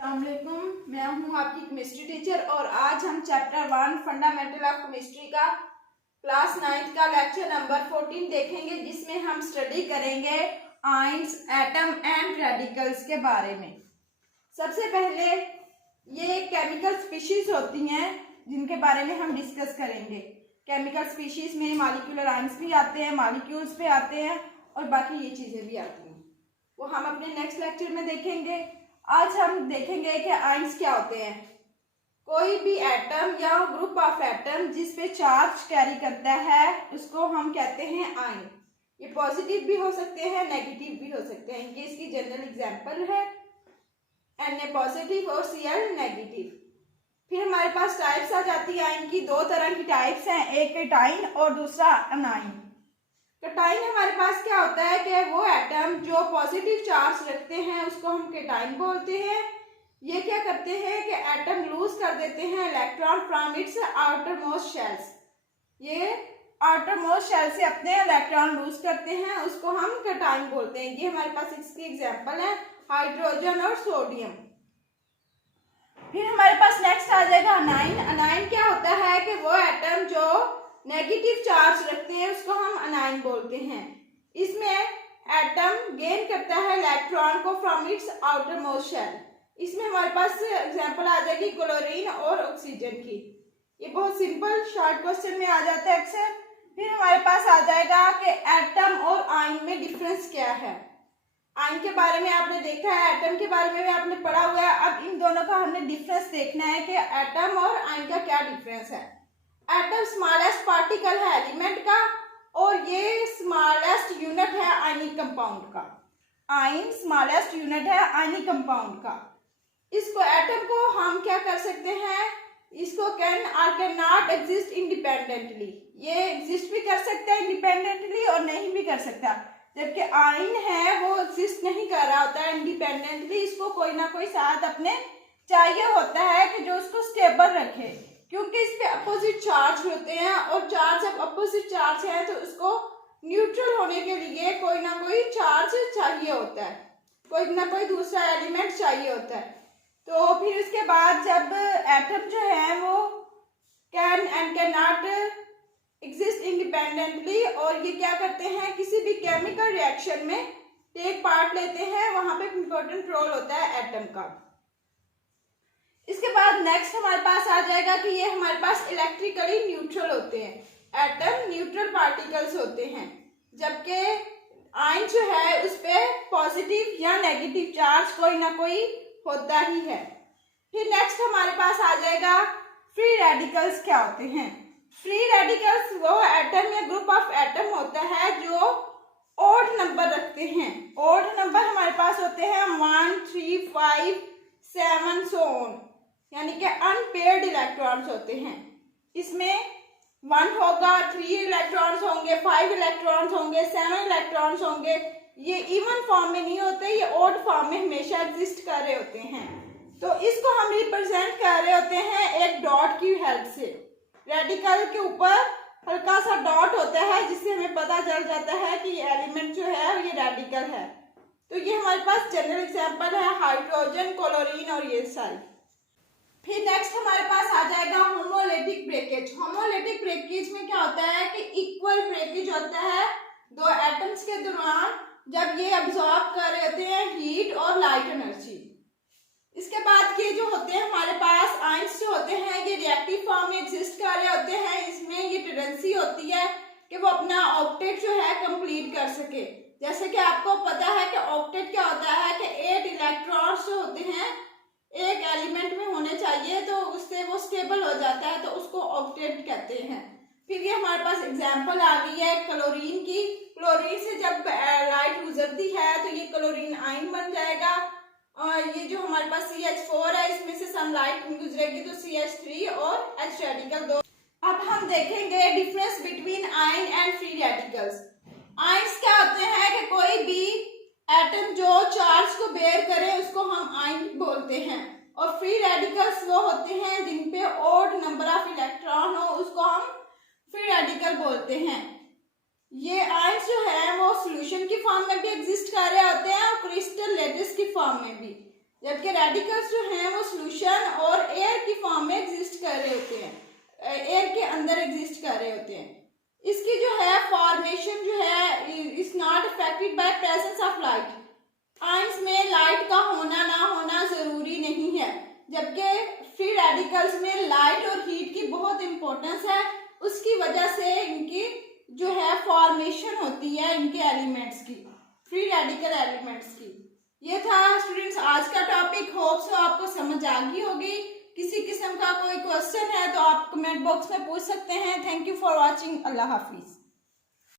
अस्सलामुअलैकुम, मैं हूं आपकी केमिस्ट्री टीचर और आज हम चैप्टर 1 फंडामेंटल ऑफ केमिस्ट्री का क्लास 9 का लेक्चर नंबर 14 देखेंगे, जिसमें हम स्टडी करेंगे आयंस, एटम एंड रेडिकल्स के बारे में। सबसे पहले ये केमिकल स्पीशीज होती हैं जिनके बारे में हम डिस्कस करेंगे। केमिकल स्पीशीज में मॉलिक्यूलर आयंस भी आते हैं, मॉलिक्यूल्स पे आते हैं और बाकी ये चीजें भी आती हैं, वो हम अपने नेक्स्ट लेक्चर में देखेंगे। आज हम देखेंगे कि आयंस क्या होते हैं। कोई भी एटम या ग्रुप ऑफ एटम जिस पे चार्ज कैरी करता है उसको हम कहते हैं आयन। ये पॉजिटिव भी हो सकते हैं, नेगेटिव भी हो सकते हैं। ये इसकी जनरल एग्जांपल है Na पॉजिटिव और Cl नेगेटिव। फिर हमारे पास टाइप्स आ जाती है आयन की। दो तरह की टाइप्स हैं, एक केटाइन और दूसरा अनाइन। केटाइन हमारे पास क्या होता है कि वो एटम जो पॉजिटिव चार्ज रखते हैं उसको हम केटाइन बोलते हैं। ये क्या करते हैं कि एटम लूज कर देते हैं electron from its outer most shells. ये आउटर मोस्ट शेल से अपने इलेक्ट्रॉन लूज करते हैं, उसको हम केटाइन बोलते हैं। ये हमारे पास इसकी एग्जांपल है हाइड्रोजन और सोडियम। फिर हमारे पास नेक्स्ट आ जाएगा अनाइन। अनाइन क्या होता है कि वो एटम जो नेगेटिव चार्ज रखते हैं उसको हम अनाइन बोलते हैं। इसमें एटम गेन करता है इलेक्ट्रॉन को from its outermost shell. इसमें हमारे पास एग्जांपल आ जाएगी क्लोरीन और ऑक्सीजन की। ये बहुत सिंपल शॉर्ट क्वेश्चन में आ जाता है अक्सर। फिर हमारे पास आ जाएगा कि एटम और आयन में डिफरेंस क्या है। आयन के बारे में आपने देखा है, एटम के बारे में भी आपने पढ़ा हुआ है। अब इन दोनों का हमने डिफरेंस देखना है कि एटम और आयन का क्या डिफरेंस है। एटम स्मॉलेस्ट पार्टिकल है एलिमेंट का और ये स्मॉलेस्ट यूनिट है आयनिक कंपाउंड का। आयन स्मॉलेस्ट यूनिट है आयनिक कंपाउंड का। इसको एटम को हम क्या कर सकते हैं, इसको कैन और कैन नॉट एग्जिस्ट इंडिपेंडेंटली। ये एग्जिस्ट भी कर सकता है इंडिपेंडेंटली और नहीं भी कर सकता। जबकि आयन है वो एग्जिस्ट नहीं कर रहा होता है इंडिपेंडेंटली। इसको कोई ना कोई साथ अपने चाहिए होता है कि जो उसको स्टेबल रखे, क्योंकि इस पे अपोजिट चार्ज होते हैं और चार्ज जब अपोजिट चार्ज है तो उसको न्यूट्रल होने के लिए कोई ना कोई चार्ज चाहिए होता है, कोई ना कोई दूसरा एलिमेंट चाहिए होता है। तो फिर इसके बाद जब एटम जो है वो can and can not exist independently और ये क्या करते हैं, किसी भी केमिकल रिएक्शन में टेक पार्ट लेते हैं, वहां पे इम्पोर्टेंट रोल होता है एटम का। इसके बाद नेक्स्ट हमारे पास आ जाएगा कि ये हमारे पास इलेक्ट्रिकली न्यूट्रल होते हैं। एटम न्यूट्रल पार्टिकल्स होते हैं, जबकि आयन जो है उस पे पॉजिटिव या नेगेटिव चार्ज कोई ना कोई होता ही है। फिर नेक्स्ट हमारे पास आ जाएगा फ्री रेडिकल्स क्या होते हैं। फ्री रेडिकल्स वो एटम या ग्रुप ऑफ एटम होता है जो ऑड नंबर रखते हैं। ऑड नंबर हमारे पास होते हैं 1, 3, 5, 7 सो ऑन, यानी कि अनपेयर्ड इलेक्ट्रॉन्स होते हैं। इसमें 1 होगा, 3 इलेक्ट्रॉन्स होंगे, 5 इलेक्ट्रॉन्स होंगे, 7 इलेक्ट्रॉन्स होंगे। ये इवन फॉर्म में नहीं होते, ये ऑड फॉर्म में हमेशा एग्जिस्ट कर रहे होते हैं। तो इसको हम रिप्रेजेंट कर रहे होते हैं एक डॉट की हेल्प से। रेडिकल के ऊपर हल्का सा डॉट होता है जिससे हमें पता चल जाता है कि ये एलिमेंट जो है ये रेडिकल है। तो ये हमारे पास जनरल एग्जांपल है हाइड्रोजन, क्लोरीन और ये सारी। फिर नेक्स्ट हमारे पास आ जाएगा होमोलिटिक ब्रेकेज। होमोलिटिक ब्रेकेज में क्या होता है कि इक्वल ब्रेकेज होता है दो एटम्स के दौरान जब ये अब्सॉर्ब कर रहे होते हैं हीट और लाइट एनर्जी। इसके बाद के जो होते हैं हमारे पास आयंस जो होते हैं ये रिएक्टिव फॉर्म में एग्जिस्ट कर रहे होते हैं। इसमें ये टेंडेंसी होती है कि वो अपना ऑक्टेट जो है कंप्लीट कर सके। जैसे कि आपको पता है कि ऑक्टेट क्या होता है कि 8 इलेक्ट्रॉन्स जो होते हैं एक एलिमेंट में होने चाहिए, तो उससे वो स्टेबल हो जाता है, तो उसको ऑक्टेट कहते हैं। फिर ये हमारे पास एग्जांपल आ गई है क्लोरीन की। क्लोरीन से जब लाइट गुजरती है तो ये क्लोरीन आयन बन जाएगा। और ये जो हमारे पास CH4 है इसमें से सनलाइट गुजरेगी तो CH3 और H रेडिकल 2। अब हम देखेंगे difference between ion and free radicals. Ions क्या होते हैं कि कोई भी एटम जो चार्ज को बेयर करे उसको हम आयन बोलते हैं, और फ्री रेडिकल्स वो होते हैं जिन पे ऑड नंबर ऑफ इलेक्ट्रॉन हो, उसको हम फ्री रेडिकल बोलते हैं। ये आयंस जो है वो सॉल्यूशन की फॉर्म में भी एग्जिस्ट कर रहे होते हैं और क्रिस्टल लेटिस की फॉर्म में भी। जबकि रेडिकल्स जो हैं वो सोल्यूशन और एयर की फॉर्म में एग्जिस्ट कर रहे होते हैं, एयर के अंदर एग्जिस्ट कर रहे होते हैं। इसकी जो है फॉर्मेशन जो है is not affected by presence of light. Ions में लाइट का होना ना होना जरूरी नहीं है, जबकि फ्री रेडिकल्स में लाइट और हीट की बहुत इंपॉर्टेंस है। उसकी वजह से इनकी जो है फॉर्मेशन होती है इनके एलिमेंट्स की, फ्री रेडिकल एलिमेंट्स की। ये था स्टूडेंट्स आज का टॉपिक। होप सो आपको समझ आ गई होगी। किसी किस्म का कोई क्वेश्चन है तो आप कमेंट बॉक्स में पूछ सकते हैं। Thank you for watching. Allah Hafiz.